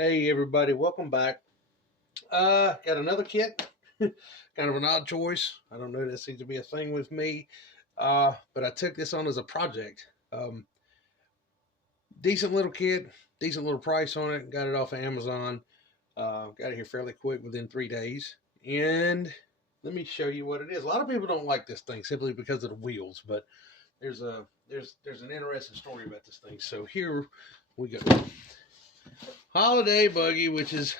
Hey everybody, welcome back. Got another kit. Kind of an odd choice. I don't know, that seems to be a thing with me. But I took this on as a project. Decent little kit, decent little price on it. Got it off of Amazon. Got it here fairly quick, within 3 days. And let me show you what it is. A lot of people don't like this thing simply because of the wheels, but there's an interesting story about this thing. So here we go. Holiday Buggy, which is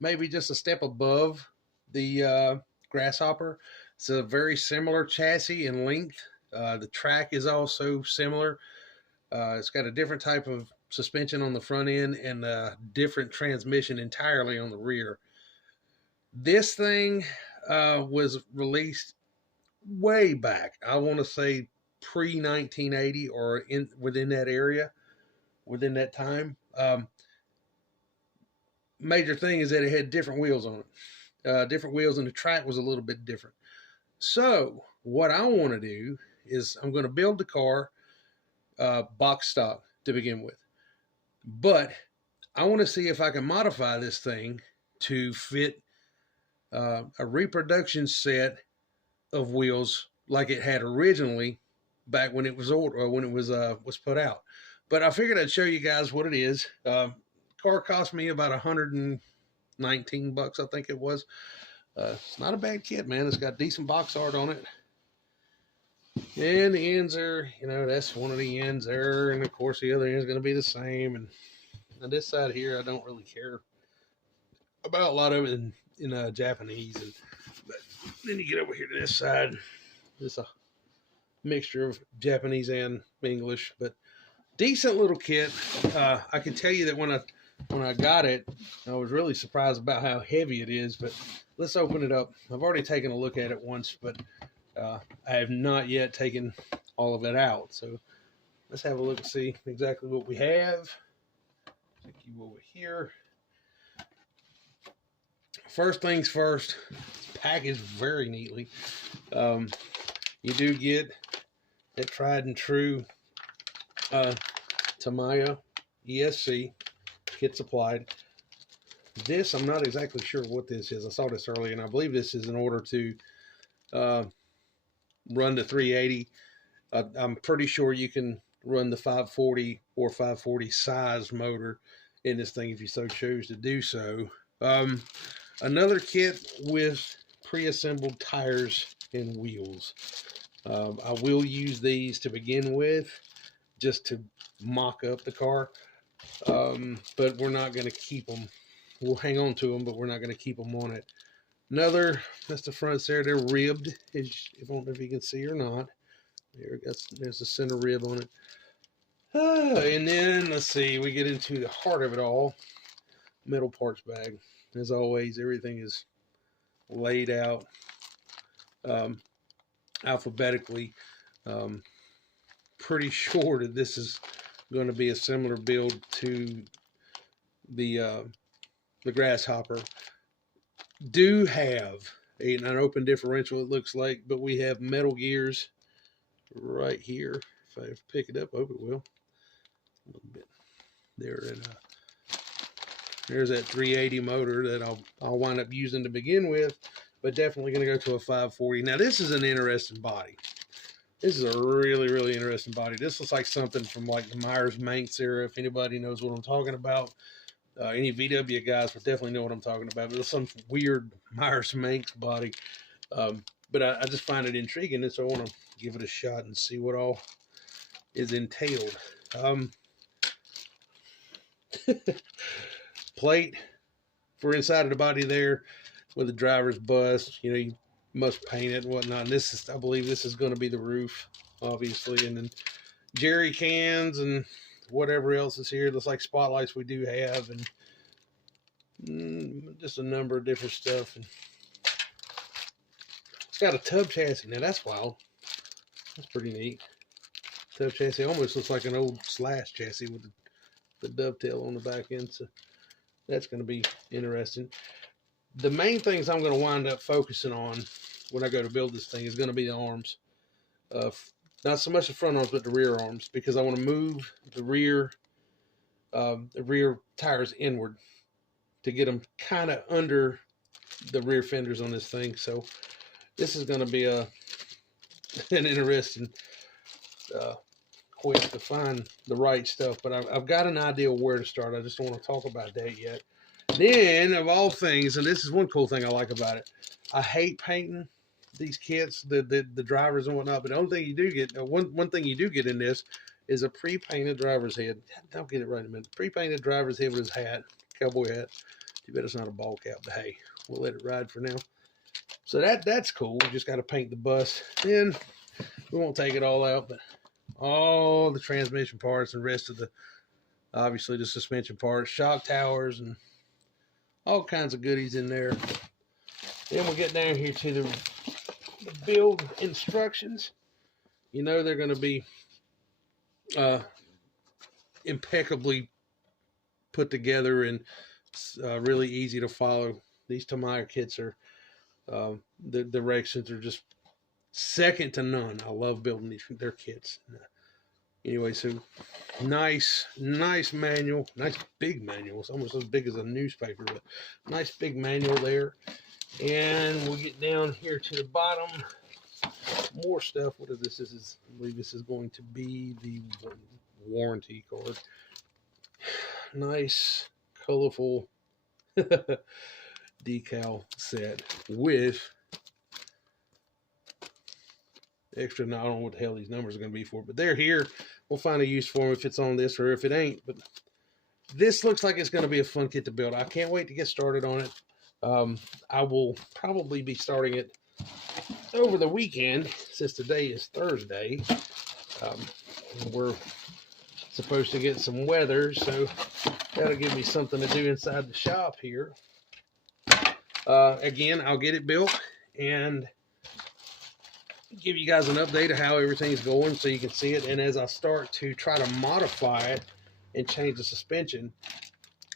maybe just a step above the Grasshopper. It's a very similar chassis in length. The track is also similar. It's got a different type of suspension on the front end and a different transmission entirely on the rear. This thing was released way back. I want to say pre 1980 or within that area, within that time. Major thing is that it had different wheels on it. Different wheels, and the track was a little bit different. So what I want to do is I'm going to build the car box stock to begin with, but I want to see if I can modify this thing to fit a reproduction set of wheels like it had originally back when it was ordered, or when it was put out. But I figured I'd show you guys what it is. Car cost me about 119 bucks, I think it was. It's not a bad kit, man. It's got decent box art on it. And the ends are, that's one of the ends there. And of course the other end is going to be the same. And on this side here, I don't really care about a lot of it in Japanese. But then you get over here to this side. It's a mixture of Japanese and English, but decent little kit. I can tell you that when I got it, I was really surprised about how heavy it is. But let's open it up. I've already taken a look at it once, but I have not yet taken all of it out. So let's have a look and see exactly what we have. Take you over here. First things first, it's packaged very neatly. You do get that tried and true Tamiya ESC kit supplied. This, I'm not exactly sure what this is. I saw this earlier, and I believe this is in order to run the 380. I'm pretty sure you can run the 540 or 540 size motor in this thing if you so choose to do so. Another kit with pre-assembled tires and wheels. I will use these to begin with, just to mock up the car, but we're not going to keep them. We'll hang on to them, but we're not going to keep them on it. That's the fronts there. They're ribbed. I don't know if you can see or not. There's the center rib on it. And then, let's see, we get into the heart of it all. Metal parts bag. As always, everything is laid out alphabetically. Pretty sure that this is going to be a similar build to the Grasshopper. Do have an open differential, it looks like, but we have metal gears right here. If I pick it up, hope it will. A little bit there, and there's that 380 motor that I'll wind up using to begin with, but definitely going to go to a 540. Now this is an interesting body. This is a really, really interesting body. This looks like something from like the Myers-Manx era, if anybody knows what I'm talking about. Any VW guys would definitely know what I'm talking about. But it's some weird Myers-Manx body. But I just find it intriguing, and so I want to give it a shot and see what all is entailed. Plate for inside of the body there with the driver's bus. You must paint it and whatnot. And this is, I believe this is going to be the roof, obviously. And then jerry cans and whatever else is here. Looks like spotlights we do have, and just a number of different stuff. And it's got a tub chassis. Now that's wild. That's pretty neat. Tub chassis almost looks like an old Slash chassis with the dovetail on the back end. So that's going to be interesting. The main things I'm going to wind up focusing on when I go to build this thing is going to be the arms. Not so much the front arms, but the rear arms, because I want to move the rear the rear tires inward to get them kind of under the rear fenders on this thing. So this is going to be an interesting quest to find the right stuff. But I've got an idea of where to start. I just don't want to talk about that yet. Then, of all things, and this is one cool thing I like about it, I hate painting these kits, the drivers and whatnot. But the only thing you do get, one thing you do get in this is a pre-painted driver's head. Don't get it right in a minute. Pre-painted driver's head with his hat, cowboy hat. Too bad it's not a ball cap, but hey, we'll let it ride for now. So that's cool. We just got to paint the bus. Then we won't take it all out, but all the transmission parts and rest of the, obviously the suspension parts, shock towers, and all kinds of goodies in there. Then we'll get down here to the build instructions. You know they're going to be impeccably put together and really easy to follow. These Tamiya kits are, the directions are just second to none. I love building their kits. Anyway, so nice manual, nice big manual. It's almost as big as a newspaper, but nice big manual there. And we'll get down here to the bottom. More stuff. What is this? I believe this is going to be the warranty card. Nice, colorful decal set with extra. Now I don't know what the hell these numbers are going to be for, but they're here. We'll find a use for them if it's on this or if it ain't. But this looks like it's going to be a fun kit to build. I can't wait to get started on it. I will probably be starting it over the weekend, since today is Thursday. We're supposed to get some weather, so that'll give me something to do inside the shop here. Again, I'll get it built and give you guys an update of how everything's going so you can see it. And as I start to try to modify it and change the suspension,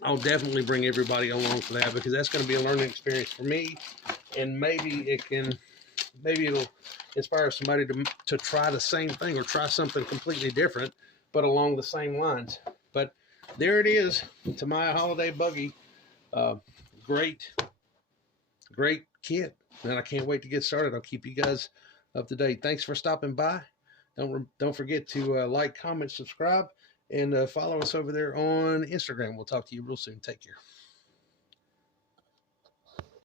I'll definitely bring everybody along for that, because that's going to be a learning experience for me, and maybe it'll inspire somebody to try the same thing or try something completely different, but along the same lines. But there it is, Tamiya Holiday Buggy. Great kit, and I can't wait to get started. I'll keep you guys up to date. Thanks for stopping by. Don't forget to like, comment, subscribe, and follow us over there on Instagram. We'll talk to you real soon. Take care.